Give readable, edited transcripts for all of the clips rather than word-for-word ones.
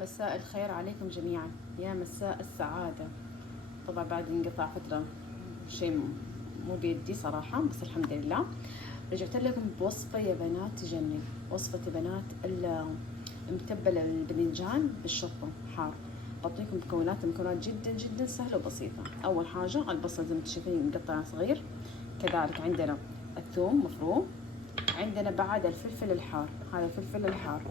مساء الخير عليكم جميعا، يا مساء السعادة. طبعا بعد انقطاع فترة شيء مو بيدي صراحة، بس الحمد لله رجعت لكم بوصفة يا بنات تجنن. وصفة يا بنات المتبل الباذنجان بالشطة حار. بعطيكم مكونات جدا جدا سهلة وبسيطة. أول حاجة البصل زي ما انتم شايفين مقطع صغير، كذلك عندنا الثوم مفروم، عندنا بعد الفلفل الحار. هذا الفلفل الحار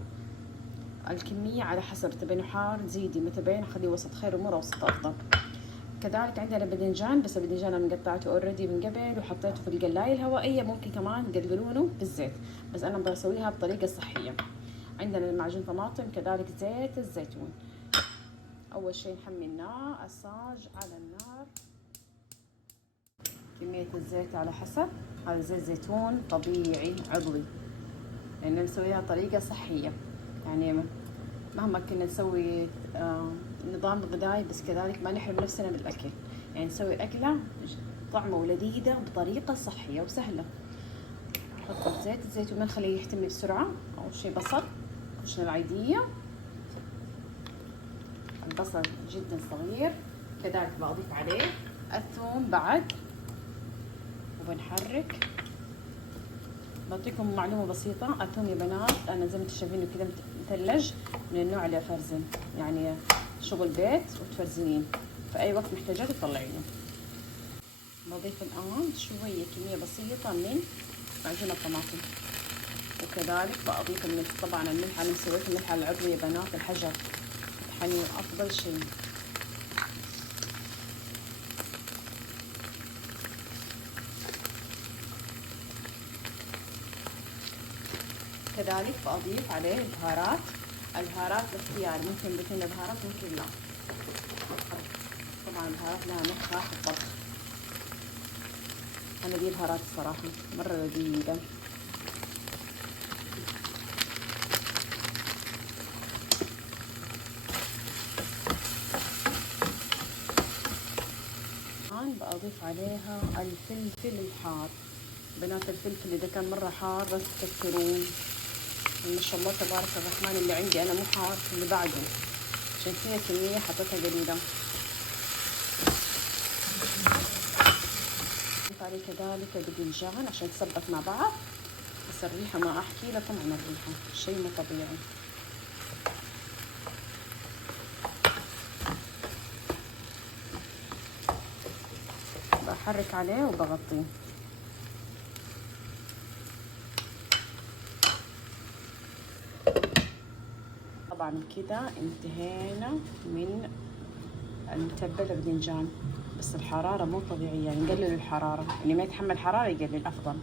الكمية على حسب، تبينه حار زيدي، ما تبين خليه وسط، خير ومتوسط أفضل. كذلك عندنا باذنجان، بس الباذنجان انا قطعته اوريدي من قبل وحطيته في القلاية الهوائية، ممكن كمان تقللونه بالزيت، بس انا بسويها بطريقة صحية. عندنا معجون طماطم، كذلك زيت الزيتون. اول شيء نحملناه الصاج على النار، كمية الزيت على حسب. هذا زيت زيتون طبيعي عضوي، لأن نسويها طريقة صحية. يعني مهما كنا نسوي نظام غذائي، بس كذلك ما نحرم نفسنا بالأكل. يعني نسوي أكلة طعمة ولذيذة بطريقة صحية وسهلة. نحط زيت الزيتون، ما نخليه يحتمي بسرعة. أول شي بصل كشنا العادية، البصل جدا صغير، كذلك بضيف عليه الثوم بعد، وبنحرك. بعطيكم معلومة بسيطة، الثوم يا بنات أنا زي ما انتم شايفينه كذا مثلج، من النوع اللي أفرزن، يعني شغل بيت وتفرزنين في أي وقت محتاجاه تطلعينه. بضيف الآن شوية كمية بسيطة من معجون الطماطم، وكذلك بضيف الملح. طبعا الملح أنا مسويت الملح العضوي يا بنات، الحجر الحني أفضل شيء. كذلك بضيف عليه البهارات. البهارات باختيار، ممكن بكل بهارات ممكن لا. طبعا البهارات لها نكهة في الطبخ، أنا دي بهارات الصراحة مرة لذيذة. الآن بأضيف عليها الفلفل الحار. بنات الفلفل إذا كان مرة حار بس تكترون، ما شاء الله تبارك الرحمن. اللي عندي أنا مو حار، اللي بعده، عشان كذا كمية حطيتها قليلة. أضيف عليه كذلك الباذنجان عشان تسبك مع بعض، بس الريحة ما أحكي لكم عن الريحة، شيء مو طبيعي. بحرك عليه وبغطيه. طبعا كده انتهينا من المتبل باذنجان، بس الحرارة مو طبيعية، يعني نقلل الحرارة، اللي ما يتحمل حرارة يقلل أفضل.